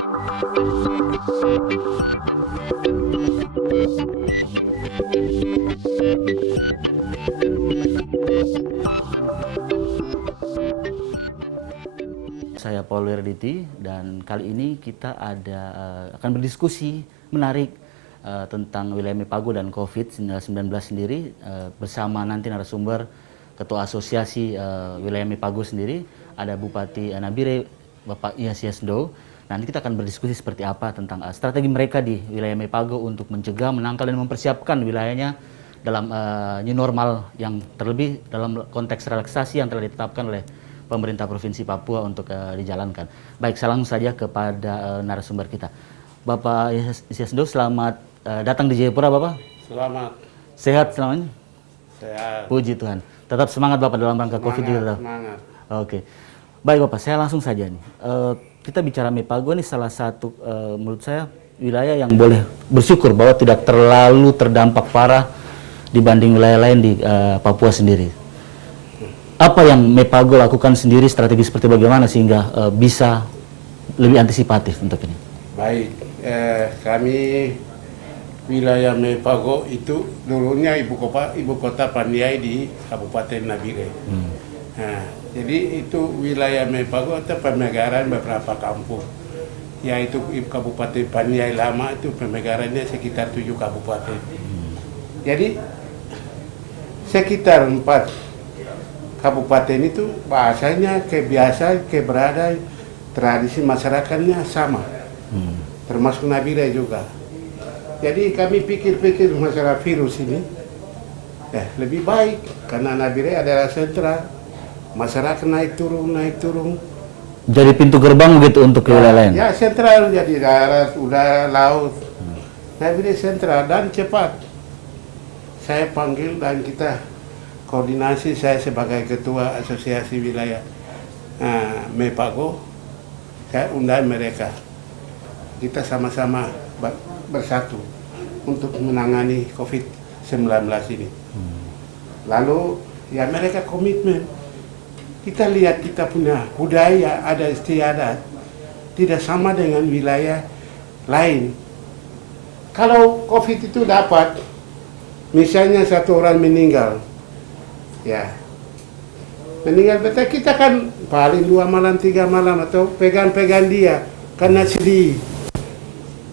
Saya Paul Wiraditi dan kali ini kita akan berdiskusi menarik tentang wilayah Mepago dan COVID-19 sendiri bersama nanti narasumber Ketua Asosiasi Wilayah Mepago sendiri, ada Bupati Nabire, Bapak Iyas Yasdo. Nanti kita akan berdiskusi seperti apa tentang strategi mereka di wilayah Mepago untuk mencegah, menangkal dan mempersiapkan wilayahnya dalam new normal yang terlebih dalam konteks relaksasi yang telah ditetapkan oleh pemerintah Provinsi Papua untuk dijalankan. Baik, saya langsung saja kepada narasumber kita. Bapak Yasdo, selamat datang di Jayapura, Bapak. Selamat. Sehat selamanya? Sehat. Puji Tuhan. Tetap semangat Bapak dalam rangka COVID juga. Semangat. Oke. Baik Bapak, saya langsung saja nih. Kita bicara Mepago ini salah satu menurut saya wilayah yang boleh bersyukur bahwa tidak terlalu terdampak parah dibanding wilayah lain di Papua sendiri. Apa yang Mepago lakukan sendiri, strategi seperti bagaimana sehingga bisa lebih antisipatif untuk ini? Baik, kami wilayah Mepago itu dulunya ibu kota Paniai di Kabupaten Nabire. Nah, jadi itu wilayah Mepago itu pemegaran beberapa kampung, yaitu Kabupaten Paniai lama itu pemegarannya sekitar 7 kabupaten. Jadi sekitar 4 kabupaten itu bahasanya, kebiasaan, keberadaan, tradisi masyarakatnya sama, termasuk Nabire juga. Jadi kami pikir-pikir masalah virus ini lebih baik karena Nabire adalah sentra, masyarakat naik turun. Jadi pintu gerbang begitu untuk wilayah lain? Ya, sentral, jadi darat, udara, laut. Nabire sentral dan cepat. Saya panggil dan kita koordinasi, saya sebagai ketua asosiasi wilayah Mepago, saya undang mereka. Kita sama-sama bersatu untuk menangani COVID-19 ini. Lalu ya mereka komitmen. Kita lihat kita punya budaya, ada istiadat, tidak sama dengan wilayah lain. Kalau COVID itu dapat, misalnya satu orang meninggal, ya meninggal betul, kita kan paling 2 malam 3 malam atau pegang-pegang dia karena sedih.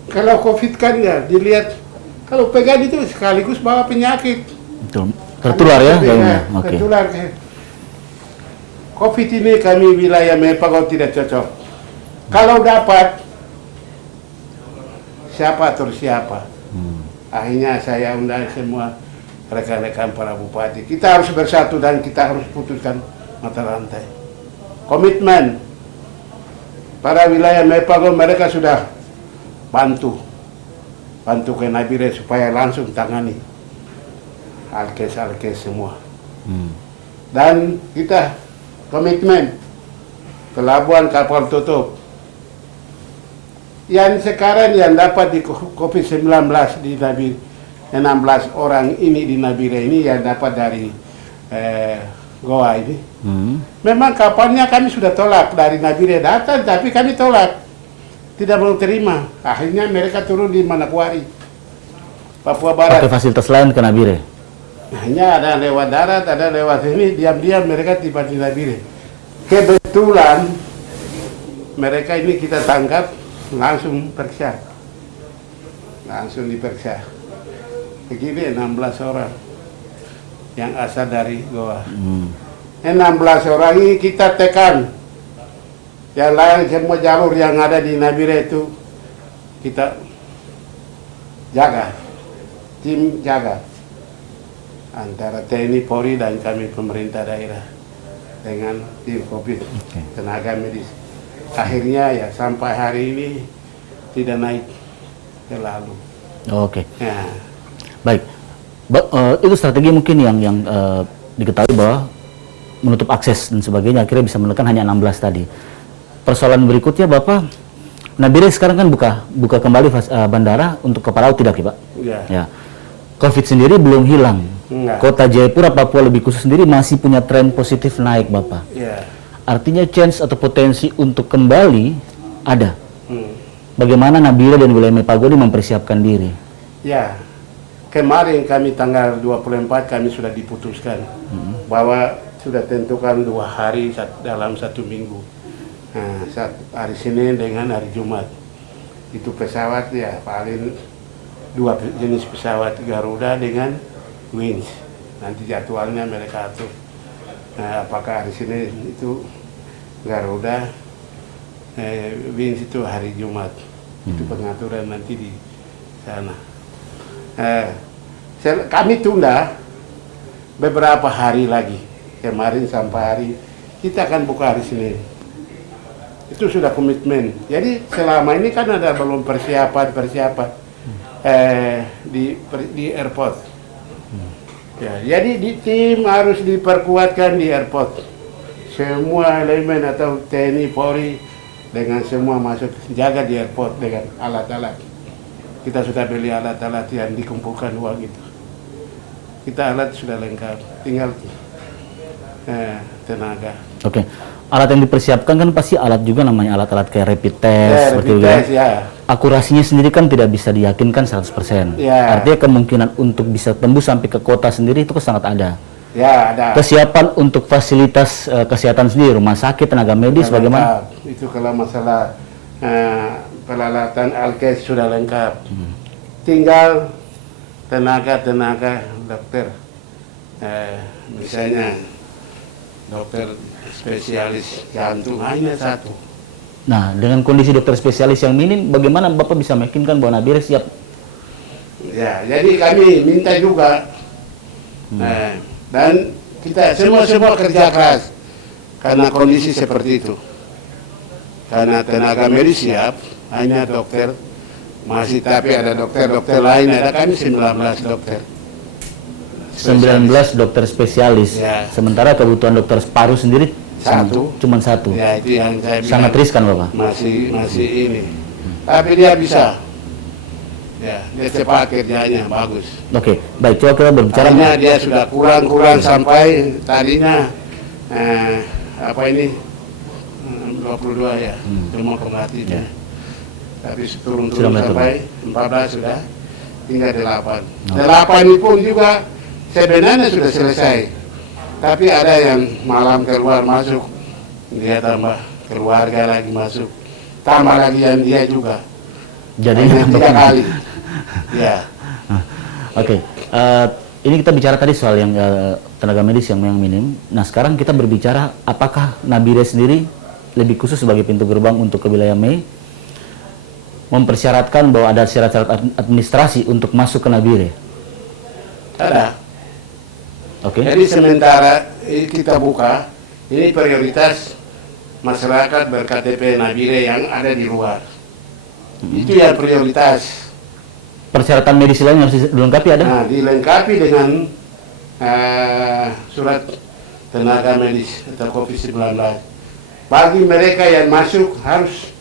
Kalau COVID kan ya dilihat, kalau pegang itu sekaligus bawa penyakit. Betul. Tertular ya? Okay. Tertular. COVID ini kami wilayah Mepago tidak cocok. Kalau dapat siapa atur siapa. Akhirnya saya undang semua rekan-rekan para bupati. Kita harus bersatu dan kita harus putuskan mata rantai. Komitmen para wilayah Mepago, mereka sudah bantu ke Nabire supaya langsung tangani alkes semua. Dan kita komitmen pelabuhan kapal tutup. Yang sekarang yang dapat di COVID-19 di Nabire, 16 orang ini di Nabire ini yang dapat dari Goa ini. Memang kapalnya kami sudah tolak, dari Nabire datang tapi kami tolak, tidak mau terima. Akhirnya mereka turun di Manokwari, Papua Barat. Pakai fasilitas lain ke Nabire? Hanya ada lewat darat, ada lewat ini, diam-diam mereka tiba di Nabire. Kebetulan mereka ini kita tangkap, langsung periksa, langsung diperiksa. Begini 16 orang yang asal dari Goa. 16 orang ini kita tekan. Yang lain semua jalur yang ada di Nabire itu kita jaga, tim jaga antara TNI, Polri dan kami pemerintah daerah dengan tim COVID, tenaga medis. Akhirnya ya sampai hari ini tidak naik terlalu. Ya. Baik, itu strategi mungkin yang diketahui bahwa menutup akses dan sebagainya, akhirnya bisa menekan hanya 16 tadi. Persoalan berikutnya Bapak, Nabire sekarang kan buka kembali bandara untuk kapal laut, tidak ya Pak? Ya. Ya. COVID sendiri belum hilang. Enggak. Kota Jayapura, Papua lebih khusus sendiri masih punya tren positif naik Bapak. Ya. Artinya chance atau potensi untuk kembali ada. Bagaimana Nabire dan wilayah Mepago ini mempersiapkan diri? Ya, kemarin kami tanggal 24 kami sudah diputuskan bahwa sudah tentukan 2 hari dalam 1 minggu. Nah, hari Senin dengan hari Jumat. Itu pesawat ya paling 2 jenis pesawat, Garuda dengan Wings. Nanti jadwalnya mereka atur. Nah, apakah hari Senin itu Garuda, Wings itu hari Jumat. Itu pengaturan nanti di sana. Kami tunda beberapa hari lagi. Kemarin sampai hari kita akan buka hari Senin. Itu sudah komitmen. Jadi selama ini kan ada belum persiapan di airport. Ya, jadi tim harus diperkuatkan di airport. Semua elemen atau TNI, Polri dengan semua masuk jaga di airport dengan alat-alat. Kita sudah beli alat-alat yang dikumpulkan uang itu. Kita alat sudah lengkap, tinggal tenaga. Oke. Alat yang dipersiapkan kan pasti alat juga, namanya alat-alat kayak rapid test seperti itu ya. Akurasinya sendiri kan tidak bisa diyakinkan 100%. Ya. Artinya kemungkinan untuk bisa tembus sampai ke kota sendiri itu sangat ada. Ya, ada. Kesiapan untuk fasilitas kesehatan sendiri, rumah sakit, tenaga medis bagaimana? Itu kalau masalah peralatan alkes sudah lengkap. Tinggal tenaga dokter, misalnya dokter spesialis jantung hanya 1. Nah, dengan kondisi dokter spesialis yang minim, bagaimana Bapak bisa meyakinkan bahwa Nabire siap? Ya, jadi kami minta juga, dan kita semua kerja keras karena kondisi seperti itu. Karena tenaga medis siap, hanya dokter masih, tapi ada dokter lain, ada kami 19 dokter. 19 dokter spesialis. Ya. Sementara kebutuhan dokter paru sendiri cuma 1. Ya, itu yang saya bilang. Sangat riskan, Bapak. Masih ini. Tapi dia bisa. Ya, dia cepat kerjanya, bagus. Oke, baik, coba kita berbicara. Tadinya dia sudah kurang sampai tadinya 22 ya, semua pemerhatinya. Tapi turun sampai 14 sudah, tinggal 8. 8 ini pun juga sebenarnya sudah selesai. Tapi ada yang malam keluar masuk, dia tambah keluarga lagi masuk, tambah lagi yang dia juga. Jadi 3 kali. Ya. Oke, ini kita bicara tadi soal yang tenaga medis yang minim. Nah, sekarang kita berbicara apakah Nabire sendiri lebih khusus sebagai pintu gerbang untuk ke wilayah Mei mempersyaratkan bahwa ada syarat-syarat administrasi untuk masuk ke Nabire? Ada. Oke. Jadi sementara kita buka, ini prioritas masyarakat ber-KTP Nabire yang ada di luar. Itu yang prioritas. Persyaratan medis lain yang harus dilengkapi ada? Nah, dilengkapi dengan surat tenaga medis atau COVID-19. Bagi mereka yang masuk harus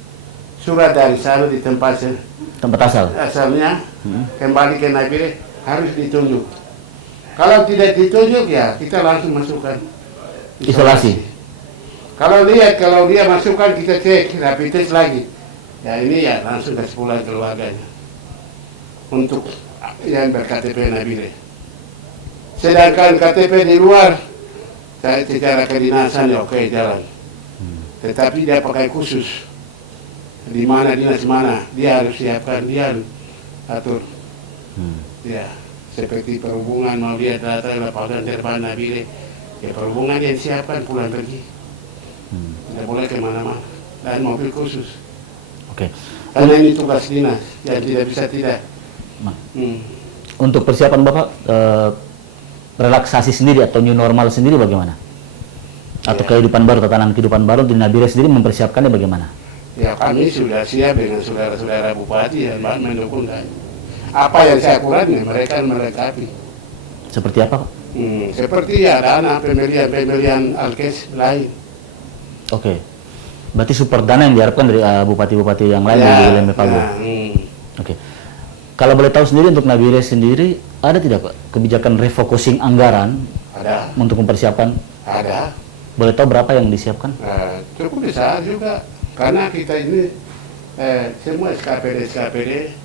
surat dari sana di tempat asalnya, kembali ke Nabire harus ditunjuk. Kalau tidak ditunjuk ya kita langsung masukkan Isolasi. Kalau dia masukkan kita cek rapid test lagi. Ya ini ya langsung kasih pulang keluarganya untuk yang ber-KTP Nabire. Sedangkan KTP di luar, saya secara kedinasan ya oke jalan. Tetapi dia pakai khusus. Di mana dinas mana dia harus siapkan, dia harus atur. Ya, seperti perhubungan mau dia datang lapangan terbang Nabire, ya perhubungan yang siapkan pulang pergi. Tidak boleh kemana-mana dan mobil khusus. Oke. Karena ini tugas dinas, yang tidak bisa tidak. Untuk persiapan Bapak, relaksasi sendiri atau new normal sendiri bagaimana? Atau kehidupan baru, tatanan kehidupan baru di Nabire sendiri mempersiapkannya bagaimana? Ya kami sudah siap dengan saudara-saudara bupati yang mendukung kami. Apa yang saya kurangnya mereka melengkapi. Seperti apa, Pak? Seperti ya dana pembelian alkes lain. Oke. Berarti support dana yang diharapkan dari bupati-bupati yang lain di wilayah Mepago. Oke. Kalau boleh tahu sendiri untuk Nabire sendiri ada tidak Pak kebijakan refocusing anggaran? Ada. Untuk mempersiapkan? Ada. Boleh tahu berapa yang disiapkan? Cukup besar juga karena kita ini semua SKPD,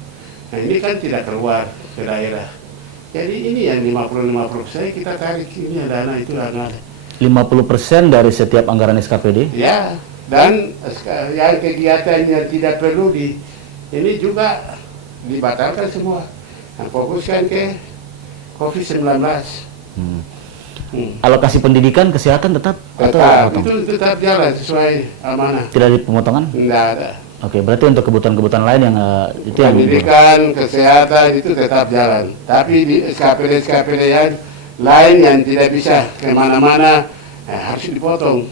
nah ini kan tidak keluar ke daerah. Jadi ini yang 50-50% kita tarik, ini dana itu dana. 50% dari setiap anggaran SKPD? Ya, dan yang kegiatan yang tidak perlu ini juga dibatalkan semua. Nah, fokuskan ke COVID-19. Alokasi pendidikan, kesehatan tetap Tetap, atau itu tetap jalan sesuai amanah. tidak ada pemotongan? Tidak ada. Oke, berarti untuk kebutuhan-kebutuhan lain yang itu yang Pendidikan, kesehatan itu tetap jalan. Tapi di SKPD yang lain yang tidak bisa kemana-mana harus dipotong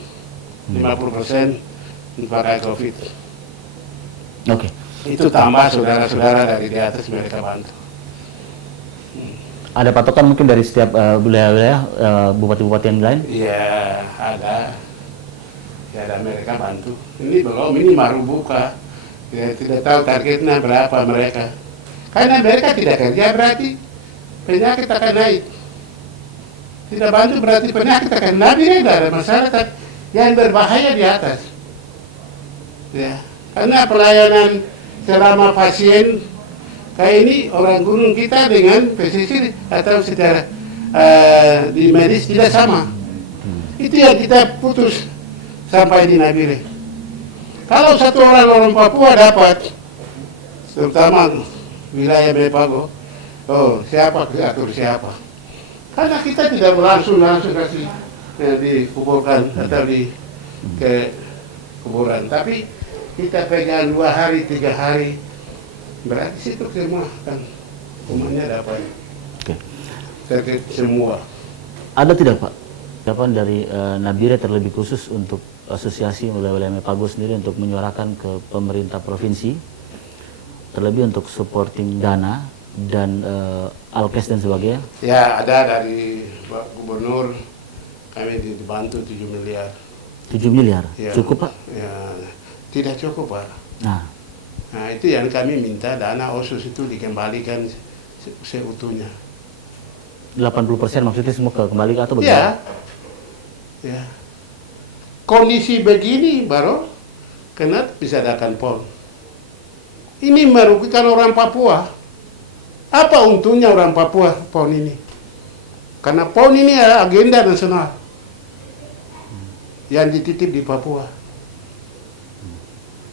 50% pakai COVID. Oke. Itu tambah saudara-saudara dari di atas mereka bantu. Ada patokan mungkin dari setiap wilayah-wilayah bupati-bupati yang lain? Iya, ada. Ya, ada mereka bantu. Ini belum, ini baru buka. Ya, tidak tahu targetnya berapa mereka. Karena mereka tidak kerja berarti penyakit akan naik. Tidak bantu berarti penyakit akan naik dari masyarakat yang berbahaya di atas. Ya, karena pelayanan selama pasien kayak ini orang gunung kita dengan pesisir atau secara di medis tidak sama. Itu yang kita putus sampai di Nabire. Kalau satu orang Papua dapat, terutama wilayah Mepago, siapa atur siapa? Karena kita tidak langsung kasih dikuburkan atau ke kuburan, tapi kita pegang 2 hari, 3 hari, berarti situ semua kan rumahnya dapat. Oke. Terkait semua. Ada tidak Pak ucapan dari Nabire terlebih khusus untuk asosiasi wilayah Mepago sendiri untuk menyuarakan ke pemerintah provinsi, terlebih untuk supporting dana dan alkes dan sebagainya? Ya, ada dari Pak Gubernur, kami dibantu 7 miliar. 7 miliar? Ya, Cukup Pak? Ya, tidak cukup Pak. Nah, Itu yang kami minta, dana OSUS itu dikembalikan seutuhnya. 80% maksudnya semua kembali atau bagaimana? Ya, ya. Kondisi begini baru kena bisa adakan PON. Ini merugikan orang Papua. Apa untungnya orang Papua PON ini? Karena PON ini adalah agenda nasional yang dititip di Papua.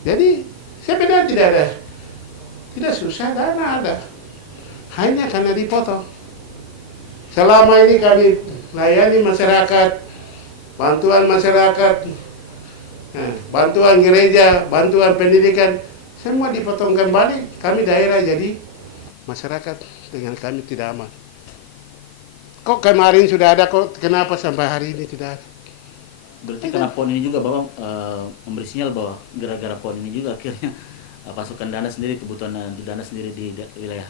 Jadi sebenarnya tidak susah, dana ada. Hanya karena dipotong. Selama ini kami layani masyarakat, bantuan masyarakat, bantuan gereja, bantuan pendidikan, semua dipotongkan balik. Kami daerah jadi masyarakat dengan kami tidak aman. Kok kemarin sudah ada, kok kenapa sampai hari ini tidak ada? Berarti karena PON ini juga Bapak memberi sinyal bahwa gara-gara PON ini juga akhirnya pasukan dana sendiri, kebutuhan dana sendiri di wilayah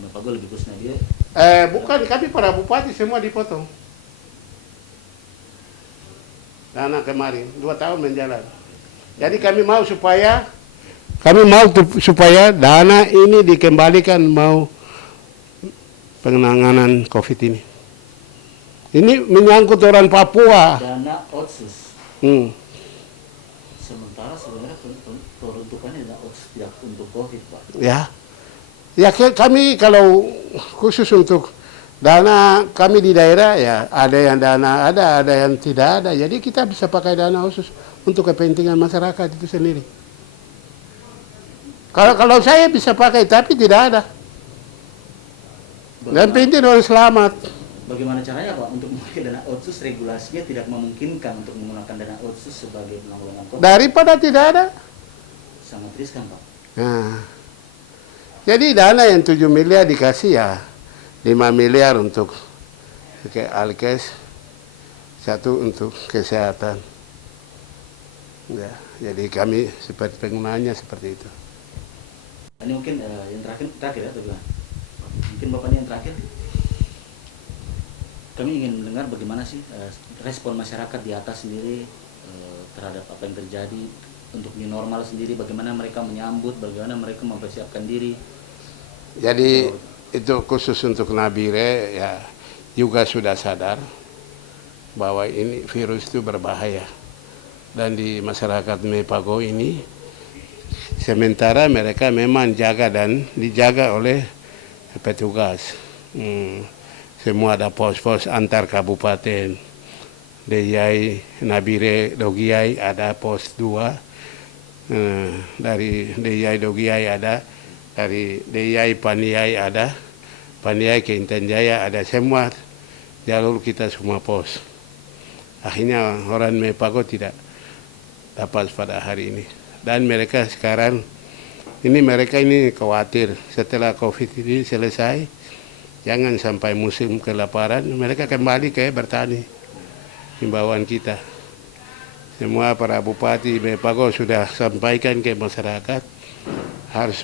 Mepago lebih khususnya dia. Bukan, kami para bupati semua dipotong. Dana kemarin 2 tahun menjalan. Jadi kami mau supaya dana ini dikembalikan, mau penanganan COVID ini. Ini menyangkut orang Papua. Dana otsus. Sementara sebenarnya peruntukannya dana otsus tidak untuk COVID, Pak. Ya, kami kalau khusus untuk dana kami di daerah ya ada yang dana ada yang tidak ada. Jadi kita bisa pakai dana khusus untuk kepentingan masyarakat itu sendiri. Kalau saya bisa pakai tapi tidak ada. Dan penting orang selamat. Bagaimana caranya Pak untuk memakai dana otsus? Regulasinya tidak memungkinkan untuk menggunakan dana otsus sebagai penanggulangan COVID. Daripada tidak ada. Sangat riskan Pak. Nah, jadi dana yang 7 miliar dikasih ya 5 miliar untuk alkes, 1 untuk kesehatan. Ya, jadi kami seperti penggunaannya seperti itu. Ini mungkin yang terakhir ya, atau gimana? Mungkin Bapak ini yang terakhir. Kami ingin mendengar bagaimana sih respon masyarakat di atas sendiri terhadap apa yang terjadi untuk new normal sendiri, bagaimana mereka menyambut, bagaimana mereka mempersiapkan diri. Jadi itu khusus untuk Nabire ya juga sudah sadar bahwa ini virus itu berbahaya dan di masyarakat Mepago ini Sementara mereka memang jaga dan dijaga oleh petugas. Semua ada pos-pos antar kabupaten. Deyai, Nabire, Dogiai ada pos 2. Dari Deyai, Dogiai ada. Dari Deyai, Paniai ada. Paniai ke Intan Jaya ada. Semua jalur kita semua pos. Akhirnya orang Mepago tidak dapat pada hari ini. Dan mereka sekarang, mereka ini khawatir setelah COVID ini selesai, jangan sampai musim kelaparan, mereka kembali ke bertani. Himbauan kita. Semua para bupati Mepago sudah sampaikan ke masyarakat, harus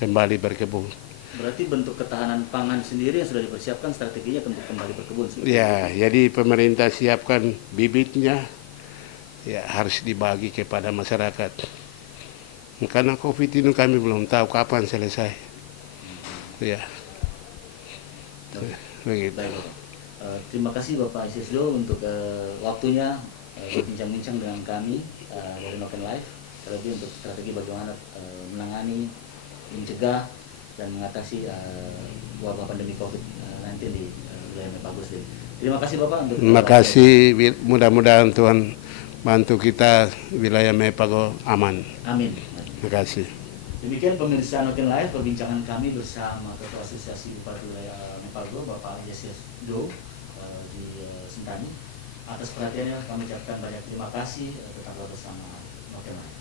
kembali berkebun. Berarti bentuk ketahanan pangan sendiri yang sudah dipersiapkan strateginya untuk kembali berkebun. Ya, jadi pemerintah siapkan bibitnya, ya harus dibagi kepada masyarakat. Karena COVID ini kami belum tahu kapan selesai. Ya. Begitu. Baik, terima kasih Bapak Isis-Do untuk waktunya berbincang-bincang dengan kami dari Noken Live, terlebih untuk strategi bagaimana menangani, mencegah dan mengatasi wabah pandemi COVID-19 di wilayah Mepago sendiri. Terima kasih Bapak untuk. Terima kasih, mudah-mudahan Tuhan bantu kita wilayah Mepago aman. Amin. Terima kasih. Demikian pemirsa Noken Live, perbincangan kami bersama Ketua Asosiasi Bupati Wilayah Mepago, Bapak Isis-Do di Sentani. Atas perhatiannya kami ucapkan banyak terima kasih. Tetaplah bersama Noken Live.